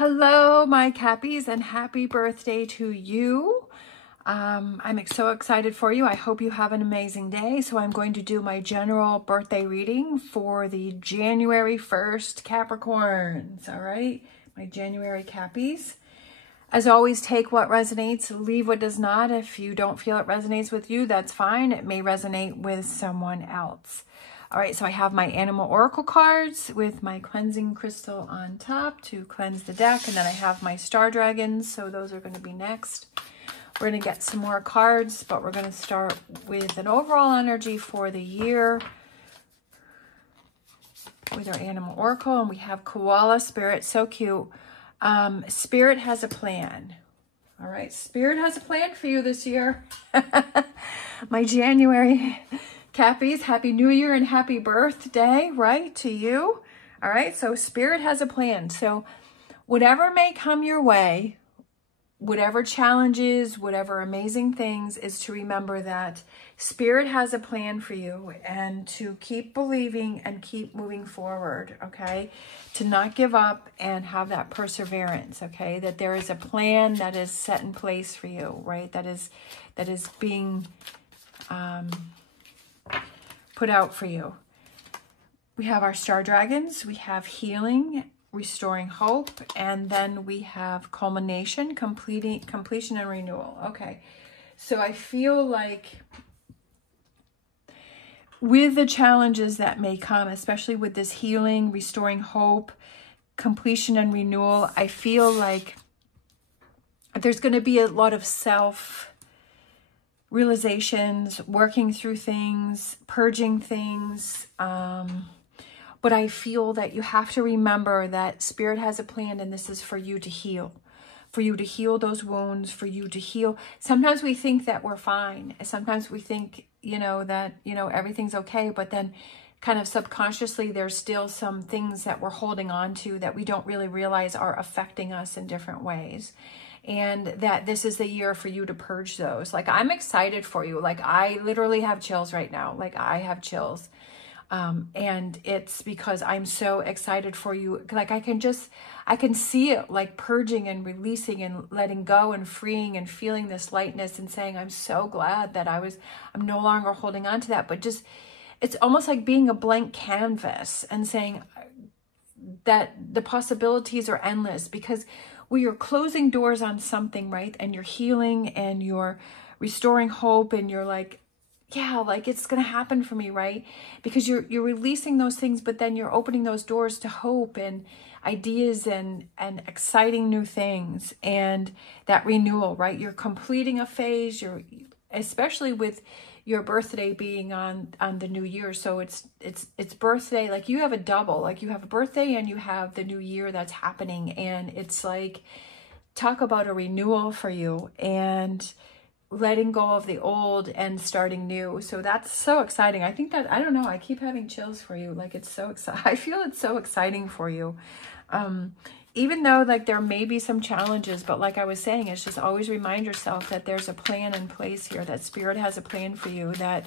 Hello, my Cappies, and happy birthday to you. I'm so excited for you. I hope you have an amazing day. So I'm going to do my general birthday reading for the January 1st Capricorns, all right? My January Cappies. As always, take what resonates, leave what does not. If you don't feel it resonates with you, that's fine. It may resonate with someone else. All right, so I have my animal oracle cards with my cleansing crystal on top to cleanse the deck. And then I have my star dragons, so those are going to be next. We're going to get some more cards, but we're going to start with an overall energy for the year with our animal oracle. And we have koala spirit, so cute. Spirit has a plan. All right, Spirit has a plan for you this year. My January Cappies, Happy New Year and happy birthday, right, to you. All right, so Spirit has a plan. So whatever may come your way, whatever challenges, whatever amazing things, is to remember that Spirit has a plan for you and to keep believing and keep moving forward, okay? To not give up and have that perseverance, okay? That there is a plan that is set in place for you, right? That is being put out for you. We have our star dragons, we have healing, restoring hope, and then we have culmination, completion and renewal. Okay, so I feel like with the challenges that may come, especially with this healing, restoring hope, completion and renewal, I feel like there's going to be a lot of self-realizations, working through things, purging things, but I feel that you have to remember that Spirit has a plan, and this is for you to heal. For you to heal those wounds, for you to heal. Sometimes we think that we're fine. Sometimes we think, that, everything's okay. But then kind of subconsciously, there's still some things that we're holding on to that we don't really realize are affecting us in different ways. And that this is the year for you to purge those. Like, I'm excited for you. Like, I literally have chills right now. Like, I have chills. And it's because I'm so excited for you. Like, I can see it like purging and releasing and letting go and freeing and feeling this lightness and saying, I'm so glad that I'm no longer holding on to that. But just, it's almost like being a blank canvas and saying that the possibilities are endless, because when you're closing doors on something, right? And you're healing and you're restoring hope and you're like, yeah, like it's going to happen for me, right? Because you're releasing those things, but then you're opening those doors to hope and ideas and exciting new things and that renewal, right? You're completing a phase, especially with your birthday being on the new year. So it's birthday, like you have a double, like you have a birthday and you have the new year that's happening. And it's like, talk about a renewal for you and letting go of the old and starting new. So that's so exciting. I think that, I don't know, I keep having chills for you. Like, it's so exciting. I feel it's so exciting for you. Even though like there may be some challenges, but like I was saying, it's just always remind yourself that there's a plan in place here, that Spirit has a plan for you, that,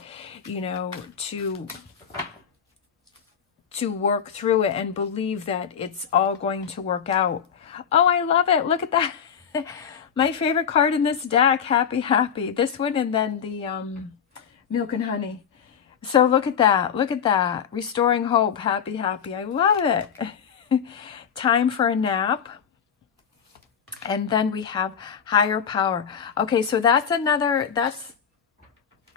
to work through it and believe that it's all going to work out. Oh, I love it. Look at that. My favorite card in this deck, happy, happy. This one, and then the milk and honey. So look at that. Look at that. Restoring hope, happy, happy. I love it. Time for a nap. And then we have higher power. Okay, so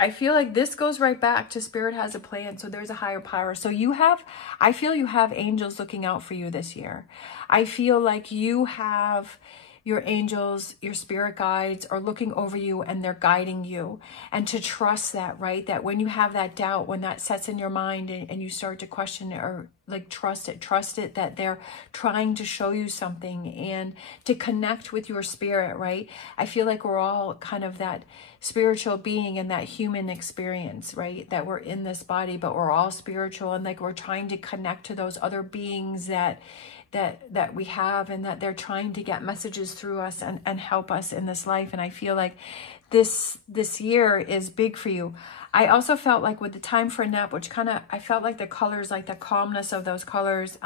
I feel like this goes right back to Spirit has a plan. So there's a higher power. So I feel you have angels looking out for you this year. I feel like you have your angels, your spirit guides are looking over you and they're guiding you. And to trust that, right? That when you have that doubt, when that sets in your mind and you start to question it, or like trust it that they're trying to show you something and to connect with your spirit, right? I feel like we're all kind of that spiritual being and that human experience, right? That we're in this body, but we're all spiritual, and like we're trying to connect to those other beings that we have, and that they're trying to get messages through us and help us in this life. And I feel like this year is big for you. I also felt like with the time for a nap, which I felt like the colors, like the calmness of those colors,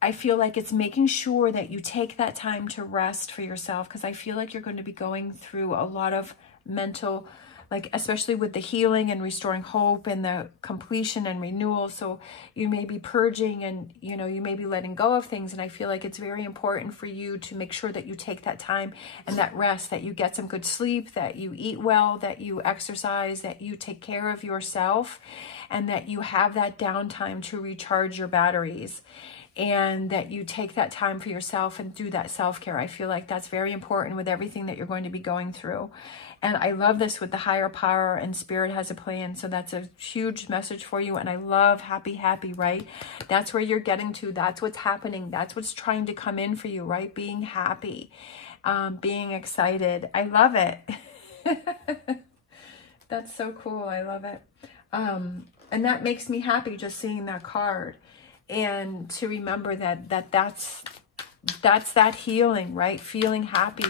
I feel like it's making sure that you take that time to rest for yourself, because I feel like you're going to be going through a lot of mental, like especially with the healing and restoring hope and the completion and renewal. So you may be purging and, you know, you may be letting go of things. And I feel like it's very important for you to make sure that you take that time and that rest, that you get some good sleep, that you eat well, that you exercise, that you take care of yourself, and that you have that downtime to recharge your batteries. And that you take that time for yourself and do that self-care. I feel like that's very important with everything that you're going to be going through. And I love this with the higher power and spirit has a plan. So that's a huge message for you. And I love happy, happy, right? That's where you're getting to. That's what's happening. That's what's trying to come in for you, right? Being happy, being excited. I love it. That's so cool. I love it. And that makes me happy just seeing that card. And to remember that's that healing, right? Feeling happy.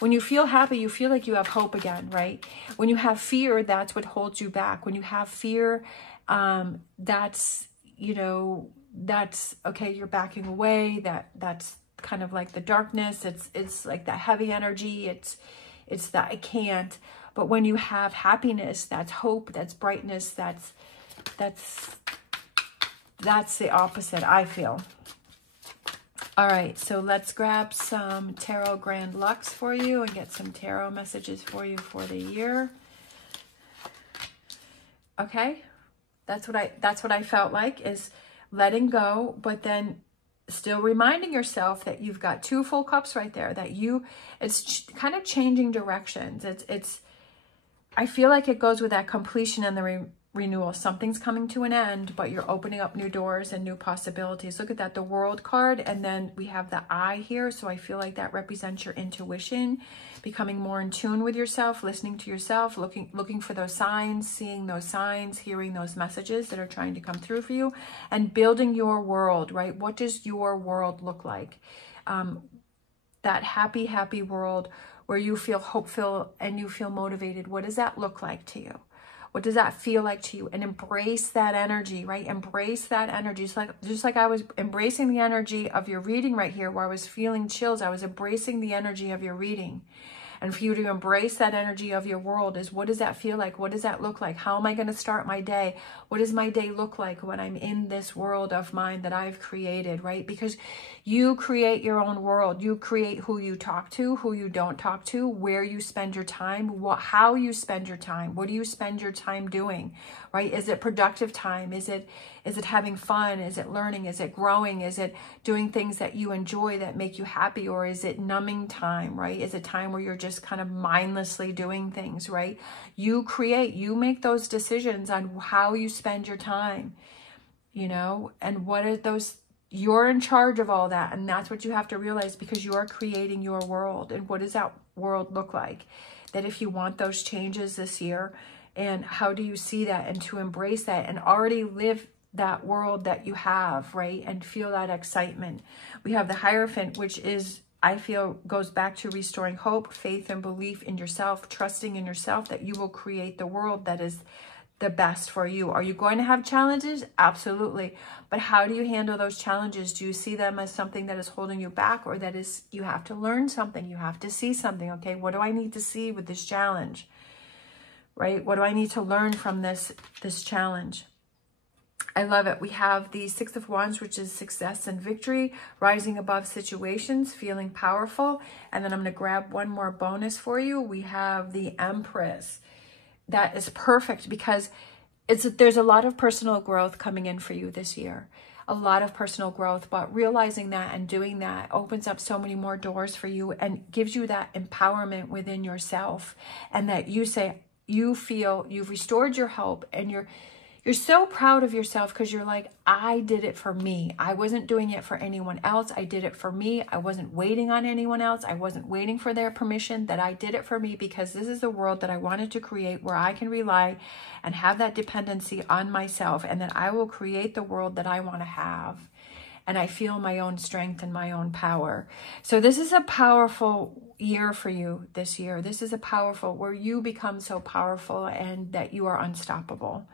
When you feel happy, you feel like you have hope again, right? When you have fear, that's what holds you back. When you have fear, that's, you know, that's okay. You're backing away. That's kind of like the darkness. It's like that heavy energy. It's that I can't. But when you have happiness, that's hope. That's brightness. That's the opposite, I feel. All right, so let's grab some Tarot Grand Lux for you and get some tarot messages for you for the year. Okay, that's what I felt like, is letting go, but then still reminding yourself that you've got 2 full cups right there, that it's kind of changing directions. I feel like it goes with that completion and the renewal. Something's coming to an end, but you're opening up new doors and new possibilities. Look at that, the World card, and then we have the Eye here. So I feel like that represents your intuition, becoming more in tune with yourself, listening to yourself, looking for those signs, seeing those signs, hearing those messages that are trying to come through for you, and building your world, right? What does your world look like? That happy, happy world where you feel hopeful and you feel motivated. What does that look like to you? What does that feel like to you? And embrace that energy, right? Embrace that energy. Just like I was embracing the energy of your reading right here, where I was feeling chills, I was embracing the energy of your reading. And for you to embrace that energy of your world is, what does that feel like? What does that look like? How am I going to start my day? What does my day look like when I'm in this world of mine that I've created, right? Because you create your own world. You create who you talk to, who you don't talk to, where you spend your time, how you spend your time. What do you spend your time doing, right? Is it productive time? Is it having fun? Is it learning? Is it growing? Is it doing things that you enjoy that make you happy? Or is it numbing time, right? Is it time where you're just kind of mindlessly doing things, right? You make those decisions on how you spend your time, you know, and what are those, you're in charge of all that. And that's what you have to realize, because you are creating your world. And what does that world look like? That if you want those changes this year, and how do you see that, and to embrace that and already live that world that you have, right? And feel that excitement. We have the Hierophant, which is, I feel, goes back to restoring hope, faith, and belief in yourself, trusting in yourself that you will create the world that is the best for you. Are you going to have challenges? Absolutely. But how do you handle those challenges? Do you see them as something that is holding you back, or that is, you have to learn something, you have to see something? Okay, what do I need to see with this challenge, right? What do I need to learn from this challenge? I love it. We have the Six of Wands, which is success and victory, rising above situations, feeling powerful. And then I'm going to grab one more bonus for you. We have the Empress. That is perfect, because there's a lot of personal growth coming in for you this year. A lot of personal growth, but realizing that and doing that opens up so many more doors for you and gives you that empowerment within yourself. And that you say, you feel you've restored your hope, and you're so proud of yourself, because you're like, I did it for me. I wasn't doing it for anyone else. I did it for me. I wasn't waiting on anyone else. I wasn't waiting for their permission. That I did it for me, because this is the world that I wanted to create, where I can rely and have that dependency on myself, and that I will create the world that I want to have. And I feel my own strength and my own power. So this is a powerful year for you this year. This is a powerful, where you become so powerful and that you are unstoppable.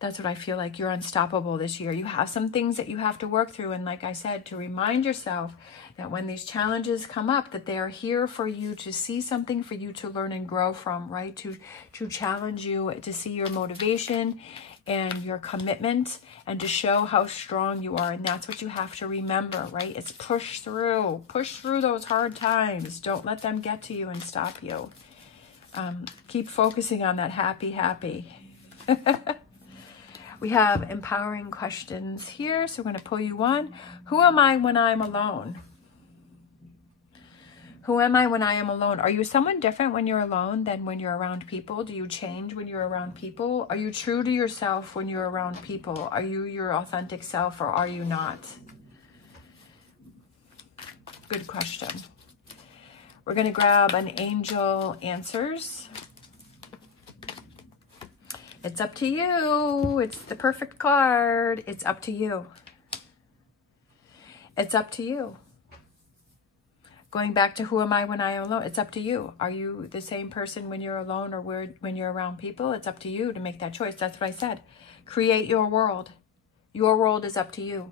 That's what I feel like. You're unstoppable this year. You have some things that you have to work through. And like I said, to remind yourself that when these challenges come up, that they are here for you to see something for you to learn and grow from, right? To challenge you, to see your motivation and your commitment, and to show how strong you are. And that's what you have to remember, right? It's push through those hard times. Don't let them get to you and stop you. Keep focusing on that happy. We have empowering questions here. So we're going to pull you one. Who am I when I'm alone? Who am I when I am alone? Are you someone different when you're alone than when you're around people? Do you change when you're around people? Are you true to yourself when you're around people? Are you your authentic self, or are you not? Good question. We're going to grab an angel answers. It's up to you. It's the perfect card. It's up to you. It's up to you. Going back to who am I when I am alone? It's up to you. Are you the same person when you're alone or when you're around people? It's up to you to make that choice. That's what I said. Create your world. Your world is up to you.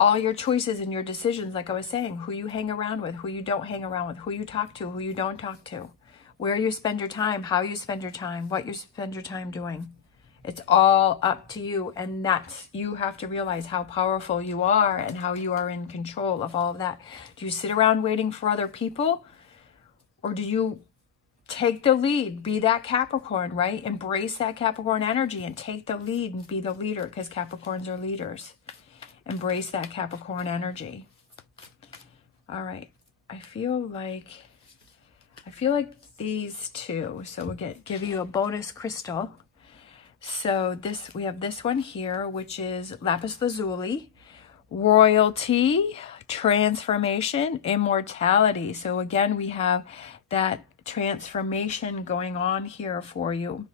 All your choices and your decisions, like I was saying, who you hang around with, who you don't hang around with, who you talk to, who you don't talk to, where you spend your time, how you spend your time, what you spend your time doing. It's all up to you, and that's, you have to realize how powerful you are and how you are in control of all of that. Do you sit around waiting for other people, or do you take the lead? Be that Capricorn, right? Embrace that Capricorn energy and take the lead and be the leader, because Capricorns are leaders. Embrace that Capricorn energy. All right. I feel like these two. So we'll give you a bonus crystal. So we have this one here, which is lapis lazuli, royalty, transformation, immortality. So again, we have that transformation going on here for you.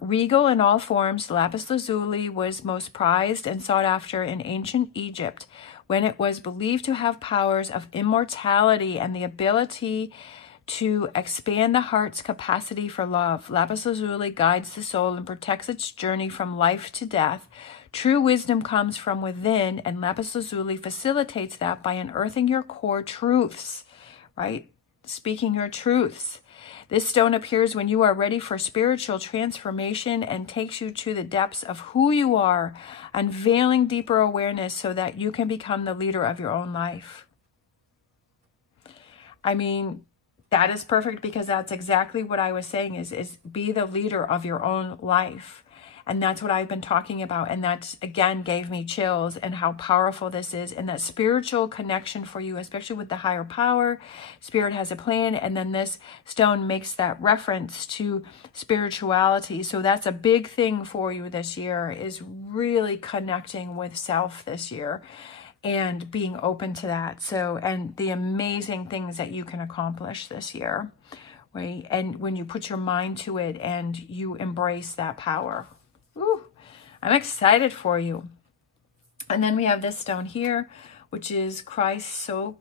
Regal in all forms, lapis lazuli was most prized and sought after in ancient Egypt, when it was believed to have powers of immortality and the ability to expand the heart's capacity for love. Lapis lazuli guides the soul and protects its journey from life to death. True wisdom comes from within, and lapis lazuli facilitates that by unearthing your core truths, right? Speaking your truths. This stone appears when you are ready for spiritual transformation and takes you to the depths of who you are, unveiling deeper awareness so that you can become the leader of your own life. I mean, that is perfect, because that's exactly what I was saying is be the leader of your own life. And that's what I've been talking about. And that, again, gave me chills, and how powerful this is. And that spiritual connection for you, especially with the higher power. Spirit has a plan. And then this stone makes that reference to spirituality. So that's a big thing for you this year, is really connecting with self this year and being open to that. So, and the amazing things that you can accomplish this year, right? And when you put your mind to it and you embrace that power. Ooh, I'm excited for you. And then we have this stone here, which is chrysochala.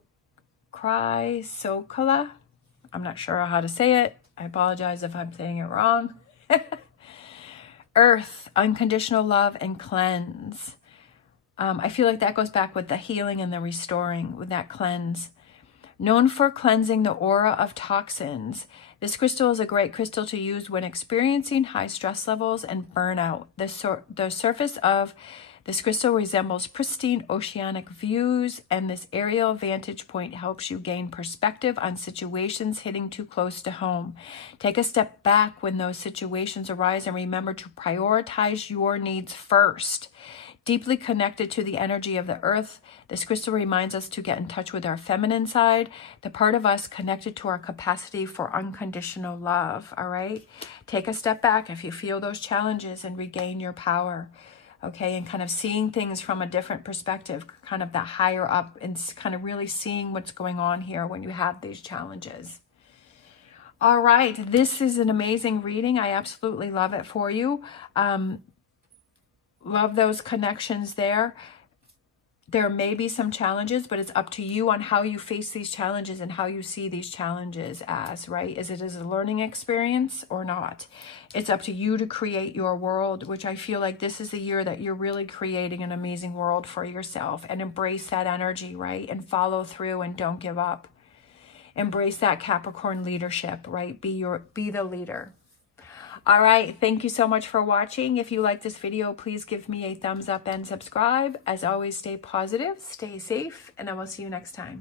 I'm not sure how to say it. I apologize if I'm saying it wrong. Earth, unconditional love and cleanse. I feel like that goes back with the healing and the restoring, with that cleanse. Known for cleansing the aura of toxins, this crystal is a great crystal to use when experiencing high stress levels and burnout. The surface of this crystal resembles pristine oceanic views, and this aerial vantage point helps you gain perspective on situations hitting too close to home. Take a step back when those situations arise and remember to prioritize your needs first. Deeply connected to the energy of the earth, this crystal reminds us to get in touch with our feminine side, the part of us connected to our capacity for unconditional love, all right? Take a step back if you feel those challenges and regain your power, okay? And kind of seeing things from a different perspective, kind of that higher up, and kind of really seeing what's going on here when you have these challenges. All right, this is an amazing reading. I absolutely love it for you. Love those connections there. There may be some challenges, but it's up to you on how you face these challenges and how you see these challenges as, right? Is it as a learning experience or not? It's up to you to create your world, which I feel like this is the year that you're really creating an amazing world for yourself, and embrace that energy, right? And follow through and don't give up. Embrace that Capricorn leadership, right? Be the leader. All right, thank you so much for watching. If you like this video, please give me a thumbs up and subscribe. As always, stay positive, stay safe, and I will see you next time.